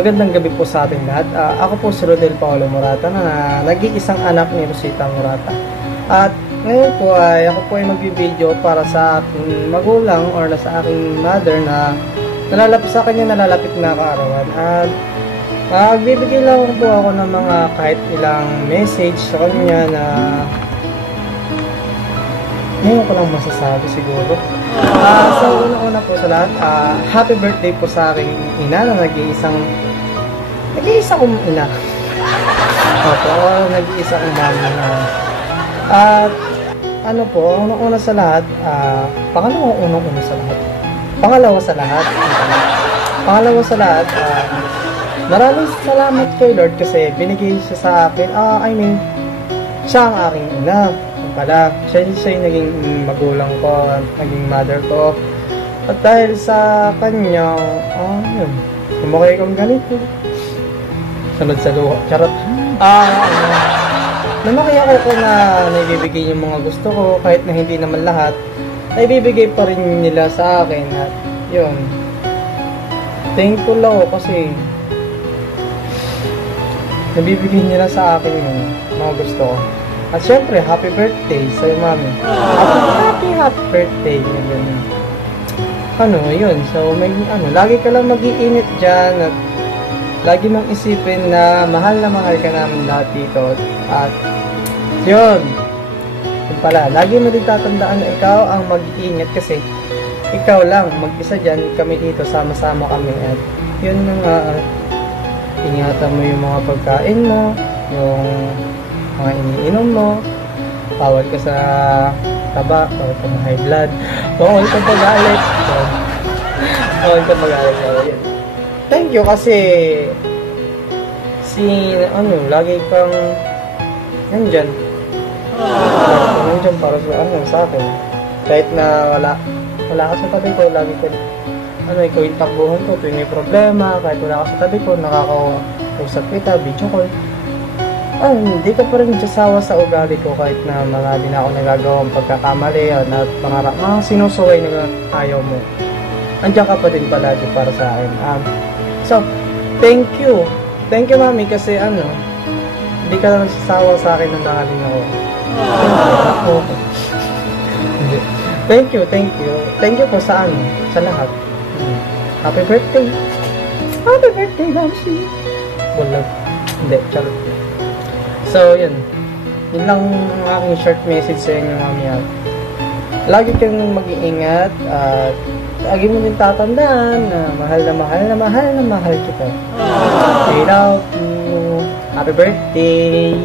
Magandang gabi po sa ating lahat. Ako po si Rodel Paolo Morata na nag-iisang anak ni Rosita Morata. At ngayon po ay ako po ay magbibideo para sa aking magulang or sa aking mother na sa kanya nalalapit na kaarawan. At magbibigay lang po ako ng mga kahit ilang message sa kanya na ngayon ko lang masasabi siguro. So una-una po sa lahat, happy birthday po sa aking ina na nag-iisa kong ina. Opo, nag-iisa kong mami na. At ano po, unang-una sa lahat, pangalawa sa lahat, maraming salamat kay Lord kasi binigay siya sa akin, siya ang aking ina. Pala, siya yung naging magulang ko, naging mother ko. At dahil sa kanya, yun, lumaki kong ganito. Sunod sa luha, charot. Lumaki ako na naibibigay yung mga gusto ko, kahit na hindi naman lahat, naibibigay pa rin nila sa akin. At yun, thankful ako kasi nabibigay nila sa akin yung mga gusto ko. At syempre, happy birthday sa'yo, mami. Happy birthday. Yun. So, lagi ka lang mag-iinit dyan at lagi mong isipin na mahal ka namin lahat dito. At yun pala, lagi mo din tatandaan na ikaw ang mag-iingat kasi ikaw lang, mag-isa dyan, kami dito, sama-sama kami. At yun nga, ingatan mo yung mga pagkain mo, yung mga iniinom mo, bawal ka sa taba, bawal ka na high blood, bawal ka magalit. Thank you kasi lagi kang nandyan para sa akin. Kahit na wala ka sa tabi ko, lagi ko ikaw yung takbuhan ko tuwing may problema. Kahit wala ka sa tabi ko, nakakausap kita, video call. Hindi ka pa rin sasawa sa ugali ko kahit na marami na ako nagagawang pagkakamali at mga sinusuway na ayaw mo. Andiyan ka pa din palagi para sa akin. So, thank you. Thank you, mami, kasi hindi ka nagsasawa sa akin ng mahalin ako. Thank you. Thank you po sa lahat. Happy birthday. Happy birthday, Lamsi. Bulag. Hindi, charot. So, yun lang ang aking short message sa inyo, mami. Lagi kang mag-iingat at lagi mo din tatandaan na mahal kita. I love you. Happy birthday.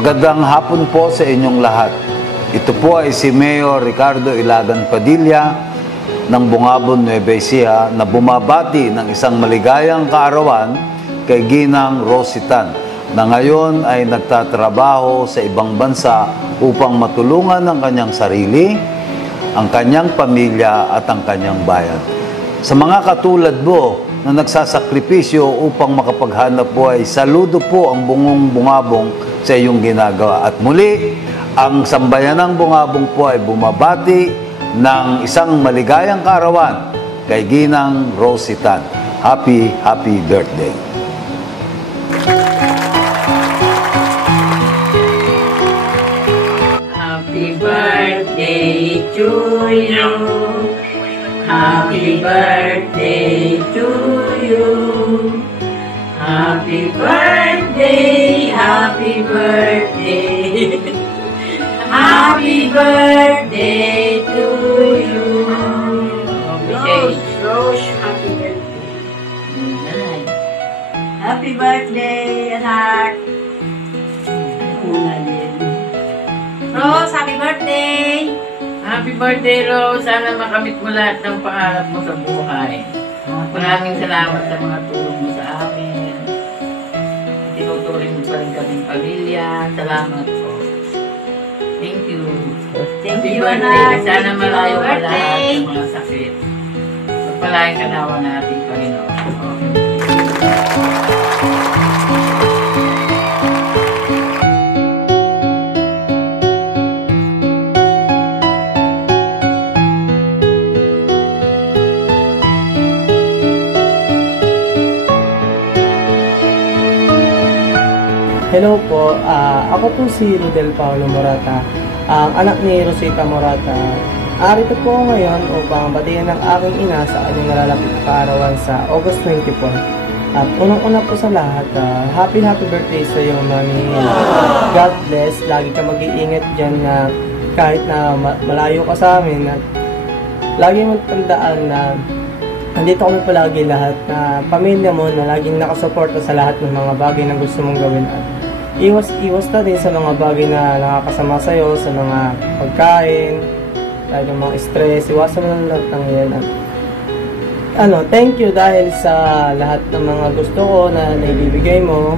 Magandang hapon po sa inyong lahat. Ito po ay si Mayor Ricardo Ilagan Padilla ng Bungabon, Nueva Ecija na bumabati ng isang maligayang kaarawan kay Ginang Rositan na ngayon ay nagtatrabaho sa ibang bansa upang matulungan ang kanyang sarili, ang kanyang pamilya at ang kanyang bayan. Sa mga katulad mo na nagsasakripisyo upang makapaghanap buhay, saludo po ang Bungong Bungabong sa iyong ginagawa. At muli, ang Sambayanang Bungabong po ay bumabati ng isang maligayang kaarawan kay Ginang Rositan. Happy birthday! Happy birthday to you. Happy birthday to you. Happy birthday, happy birthday. Happy birthday to you. Rose, happy birthday. Happy birthday, anak. Rose, happy birthday. Happy birthday, Rose. Sana makamit mo lahat ng pangarap mo sa buhay. Maraming salamat sa mga tulong mo sa amin. Tinuturing mo pa rin kaming pamilya. Salamat po. Thank you. Thank Happy you, birthday. anak. Sana malayo Happy ka lahat birthday. ng mga sakit. Pagpalain ka nawa natin, Panginoon. Hello po, ako po si Rodel Paulo Morata, ang anak ni Rosita Morata. Arito po ako ngayon upang batiyan ng aking ina sa kanyang nalalapit na kaarawan sa August 24. At unang-una po sa lahat, happy birthday sa iyo, Mami. God bless, lagi ka mag-iingat dyan na kahit na malayo ka sa amin. At lagi magtandaan na andito kami palagi lahat na pamilya mo na laging nakasuporta sa lahat ng mga bagay na gusto mong gawin. At iwas na din sa mga bagay na nakakasama sa'yo, sa mga pagkain, dahil ng mga stress, iwasan mo lang lahat ng yan. At, thank you dahil sa lahat ng mga gusto ko na naibibigay mo,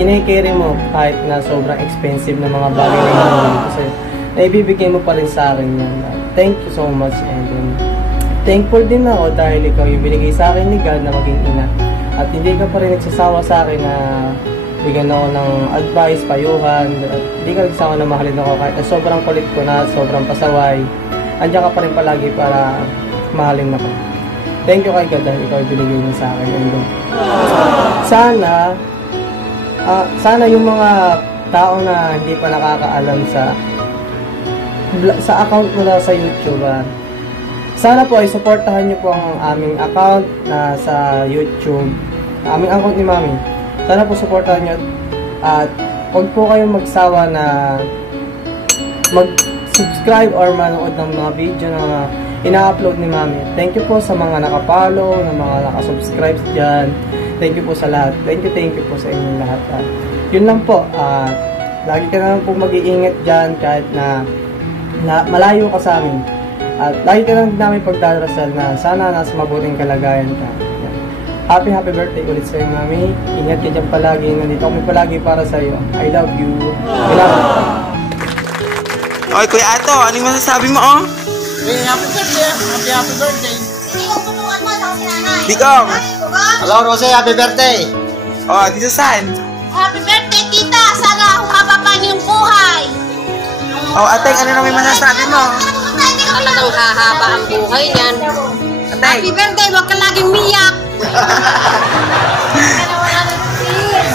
kinikerry mo kahit na sobrang expensive na mga bagay na gawin kasi naibibigay mo pa rin sa akin yan. Thank you so much, and thankful din ako dahil ikaw yung binigay sa akin ni God na maging ina. At hindi ka pa rin nagsasawa sa akin na bigyan ako ng advice, payuhan, at hindi ka nagsasawa na mahalin ako kahit na sobrang kulit ko na, sobrang pasaway. Andiyan ka pa rin palagi para mahalin ako. Thank you kay God dahil ikaw yung binigay niya sa akin. And sana yung mga tao na hindi pa nakakaalam sa account mo na sa YouTube, sana po ay supportahan niyo po ang aming account na sa YouTube, aming account ni Mami. Sana po supportahan niyo at huwag po kayong magsawa na mag-subscribe or manood ng mga video na ina-upload ni Mami. Thank you po sa mga nakapollow, na mga nakasubscribe dyan. Thank you po sa lahat. Thank you po sa inyong lahat. Yun lang po. Lagi ka naman po mag-iingat dyan kahit na malayo ka sa amin. At lagi ka lang namin pagdarasal na sana nasa mabuting kalagayan ka. Happy birthday ulit sa'yo, Mami. Ingat ka dyan palagi. Nandito kami palagi para sa'yo. I love you. I love you. Oy, Kuya Ato, ano yung masasabi mo, oh? Happy birthday! Happy birthday! Bigong! Hello, Rose! Happy birthday! Oh, dito saan? Happy birthday, tita! Sana humaba pa niyong buhay! Oh, Ateng, ano naman yung masasabi mo? Talagang hahaba ang buhay niyan. Ateng! Happy birthday! Huwag ka laging miyak!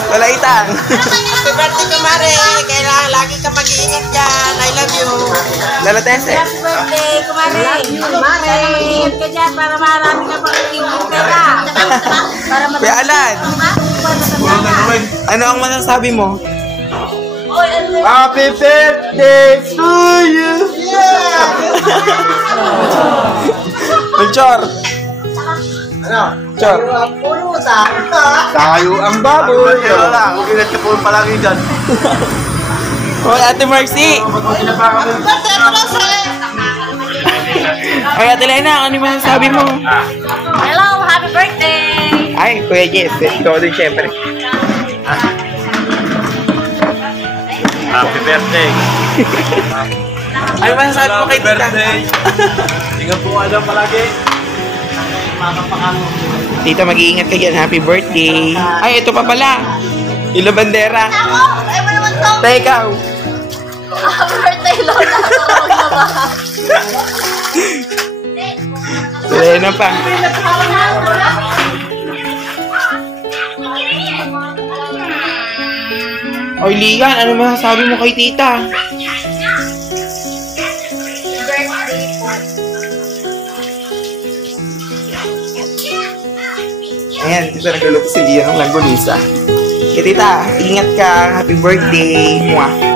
Wala itang! Happy birthday, kumare! Kailangan lagi ka mag-iingat dyan. I love you! Lalo Tese! Happy birthday, kumare! Kumare! Sana mag-iingat ka dyan para marami ka pang itigil pera. Kuya Alan! Ano ang masasabi mo? Happy birthday to you! Chor! Ano? Chor! Tayo ang baboy! Ano lang, ulit ka po palagi dyan. Hoy, Ate Mercy! Happy birthday, Rose! Ay, Ate Lena, ano yung masasabi mo? Hello, happy birthday! Ay, Kuya Jess, ito din syempre. Happy birthday. Ano masasabi mo kay tita? Ingat po alam palagi. Tita, mag-iingat ka dyan. Happy birthday. Ay, ito pa pala. Ilo bandera. Ako! Ay mo naman to! Tay, ikaw. Happy birthday, Lola! Tawag na ba? Lena pa. Oy, Lian, ano masasabi mo kay tita? Ayan, tita, nagluluto si Lian ng langgonisa. Kaya tita, ingat ka. Happy birthday. Mwah.